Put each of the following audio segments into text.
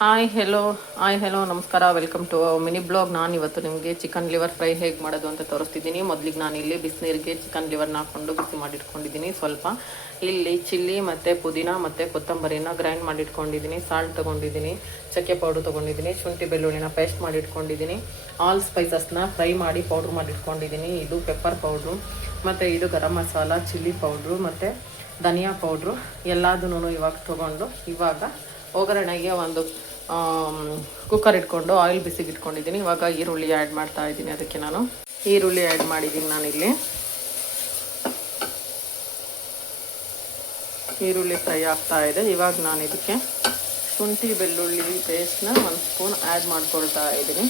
Hi hello hi hello ನಮಸ್ಕಾರ. Welcome to mini blog ನಾನು ಇವತ್ತು ನಿಮಗೆ ಚಿಕನ್ ಲಿವರ್ ಫ್ರೈ ಹೇಗೆ ಮಾಡೋದು ಅಂತ ತೋರಿಸ್ತಿದ್ದೀನಿ. ಮೊದಲಿಗೆ ನಾನು ಇಲ್ಲಿ ಬಿಸಿನೀರಿಗೆ ಚಿಕನ್ ಲಿವರ್ನ ಹಾಕ್ಕೊಂಡು ಬಿಸಿ ಮಾಡಿಟ್ಕೊಂಡಿದ್ದೀನಿ ಸ್ವಲ್ಪ. ಇಲ್ಲಿ ಚಿಲ್ಲಿ ಮತ್ತು ಪುದೀನ ಮತ್ತು ಕೊತ್ತಂಬರಿನ ಗ್ರೈಂಡ್ ಮಾಡಿಟ್ಕೊಂಡಿದ್ದೀನಿ. ಸಾಲ್ಟ್ ತೊಗೊಂಡಿದ್ದೀನಿ, ಚಕ್ಕೆ ಪೌಡ್ರ್ ತೊಗೊಂಡಿದ್ದೀನಿ, ಶುಂಠಿ ಬೆಳ್ಳುಳ್ಳಿನ ಪೇಸ್ಟ್ ಮಾಡಿಟ್ಕೊಂಡಿದ್ದೀನಿ. ಆಲ್ ಸ್ಪೈಸಸ್ನ ಫ್ರೈ ಮಾಡಿ ಪೌಡ್ರ್ ಮಾಡಿಟ್ಕೊಂಡಿದ್ದೀನಿ. ಇದು ಪೆಪ್ಪರ್ ಪೌಡ್ರು ಮತ್ತು ಇದು ಗರಂ ಮಸಾಲ ಚಿಲ್ಲಿ ಪೌಡ್ರು ಮತ್ತು ಧನಿಯಾ ಪೌಡ್ರು ಎಲ್ಲದನ್ನೂ ಇವಾಗ ತೊಗೊಂಡು ಇವಾಗ ಒಗ್ಗರಣೆಗೆ ಒಂದು ಕುಕ್ಕರ್ ಇಟ್ಕೊಂಡು ಆಯಿಲ್ ಬಿಸಿಗೆ ಇಟ್ಕೊಂಡಿದ್ದೀನಿ ಇವಾಗ ಈರುಳ್ಳಿ ಆ್ಯಡ್ ಮಾಡ್ತಾ ಇದ್ದೀನಿ ಅದಕ್ಕೆ ನಾನು. ಈರುಳ್ಳಿ ಆ್ಯಡ್ ಮಾಡಿದ್ದೀನಿ ನಾನಿಲ್ಲಿ. ಈರುಳ್ಳಿ ಫ್ರೈ ಆಗ್ತಾ ಇದೆ. ಇವಾಗ ನಾನು ಇದಕ್ಕೆ ಶುಂಠಿ, ಬೆಳ್ಳುಳ್ಳಿ ಪೇಸ್ಟ್ನ ಒಂದು ಸ್ಪೂನ್ ಆ್ಯಡ್ ಮಾಡ್ಕೊಳ್ತಾ ಇದ್ದೀನಿ.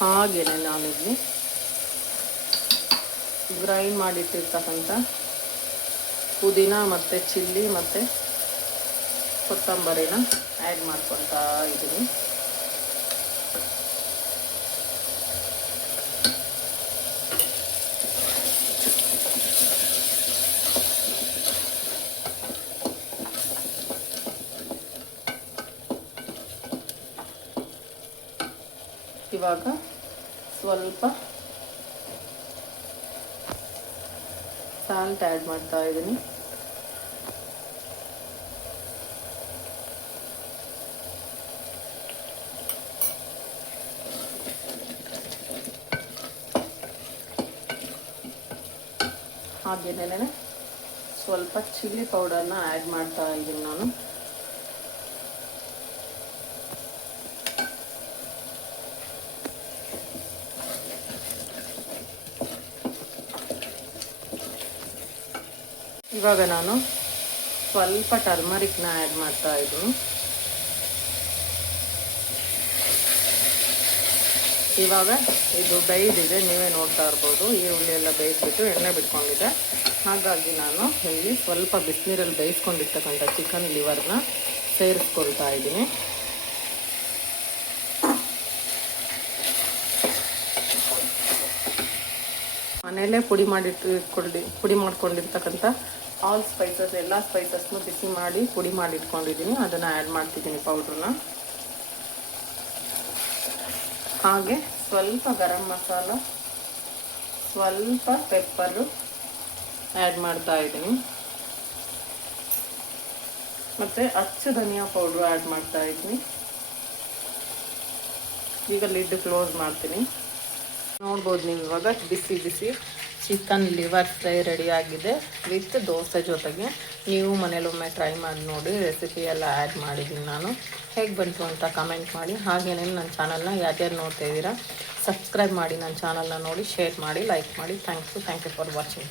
ಹಾಗೆಯೇ ನಾನಿಲ್ಲಿ. ಗ್ರೈಂಡ್ ಮಾಡಿಟ್ಟಿರ್ತಕ್ಕಂಥ ಪುದೀನ ಮತ್ತು ಚಿಲ್ಲಿ ಮತ್ತು ಕೊತ್ತಂಬರಿನ ಆ್ಯಡ್ ಮಾಡ್ಕೊತಾ ಇದ್ದೀನಿ. ಇವಾಗ ಸ್ವಲ್ಪ ಸಾಲ್ಟ್ ಆ್ಯಡ್ ಮಾಡ್ತಾ ಇದ್ದೀನಿ. ಹಾಗೆನೇ ಸ್ವಲ್ಪ ಚಿಲ್ಲಿ ಪೌಡರ್ನ ಆ್ಯಡ್ ಮಾಡ್ತಾ ಇದ್ದೀನಿ ನಾನು. ಇವಾಗ ನಾನು ಸ್ವಲ್ಪ ಟರ್ಮರಿಕ್ನ ಆ್ಯಡ್ ಮಾಡ್ತಾ ಇದ್ದೀನಿ. ಇವಾಗ ಇದು ಬೇಯ್ದಿದೆ, ನೀವೇ ನೋಡ್ತಾ ಇರ್ಬೋದು. ಈರುಳ್ಳಿ ಎಲ್ಲ ಬೇಯಿಸ್ಬಿಟ್ಟು ಎಣ್ಣೆ ಬಿಟ್ಕೊಂಡಿದೆ ಹಾಗಾಗಿ ನಾನು ಇಲ್ಲಿ ಸ್ವಲ್ಪ ಬಿಸಿನೀರಲ್ಲಿ ಬೇಯಿಸ್ಕೊಂಡಿರ್ತಕ್ಕಂಥ ಚಿಕನ್ ಲಿವರ್ನ ಸೇರಿಸ್ಕೊಳ್ತಾ ಇದ್ದೀನಿ. ಮನೆಯಲ್ಲೇ ಪುಡಿ ಮಾಡಿಟ್ಟು ಇಟ್ಕೊಳ್ಳಿ ಪುಡಿ ಮಾಡ್ಕೊಂಡಿರ್ತಕ್ಕಂಥ ಆಲ್ ಸ್ಪೈಸಸ್ ಎಲ್ಲ ಸ್ಪೈಸಸ್ನು ಬಿಸಿ ಮಾಡಿ, ಪುಡಿ ಮಾಡಿ ಇಟ್ಕೊಂಡಿದ್ದೀನಿ. ಅದನ್ನು ಆ್ಯಡ್ ಮಾಡ್ತಿದ್ದೀನಿ ಪೌಡ್ರನ್ನ ಹಾಗೆ ಸ್ವಲ್ಪ ಗರಂ ಮಸಾಲ, ಸ್ವಲ್ಪ ಪೆಪ್ಪರು ಆ್ಯಡ್ ಮಾಡ್ತಾ ಇದ್ದೀನಿ. ಮತ್ತು ಅಚ್ಚು ಧನಿಯಾ ಪೌಡ್ರು ಆ್ಯಡ್ ಮಾಡ್ತಾ ಇದ್ದೀನಿ. ಈಗ ಲಿಡ್ ಕ್ಲೋಸ್ ಮಾಡ್ತೀನಿ. ನೋಡ್ಬೋದು ನೀವು ಇವಾಗ, ಬಿಸಿ ಬಿಸಿ. ಚಿಕನ್ ಲಿವರ್ ಫ್ರೈ ರೆಡಿ ಆಗಿದೆ ವಿತ್ ದೋಸೆ ಜೊತೆಗೆ. ನೀವು ಮನೇಲೊಮ್ಮೆ ಟ್ರೈ ಮಾಡಿ ನೋಡಿ, ರೆಸಿಪಿ ಎಲ್ಲ ಆ್ಯಡ್ ಮಾಡಿದ್ದೀನಿ ನಾನು. ಹೇಗೆ ಬಂತು ಅಂತ ಕಮೆಂಟ್ ಮಾಡಿ. ಹಾಗೇನೇ ನನ್ನ ಚಾನಲ್ನ ಯಾರ್ಯಾರು ನೋಡ್ತಾ ಇದ್ದೀರಾ, ಸಬ್ಸ್ಕ್ರೈಬ್ ಮಾಡಿ ನನ್ನ ಚಾನಲ್ನ ನೋಡಿ, ಶೇರ್ ಮಾಡಿ, ಲೈಕ್ ಮಾಡಿ. Thank you thank you for watching.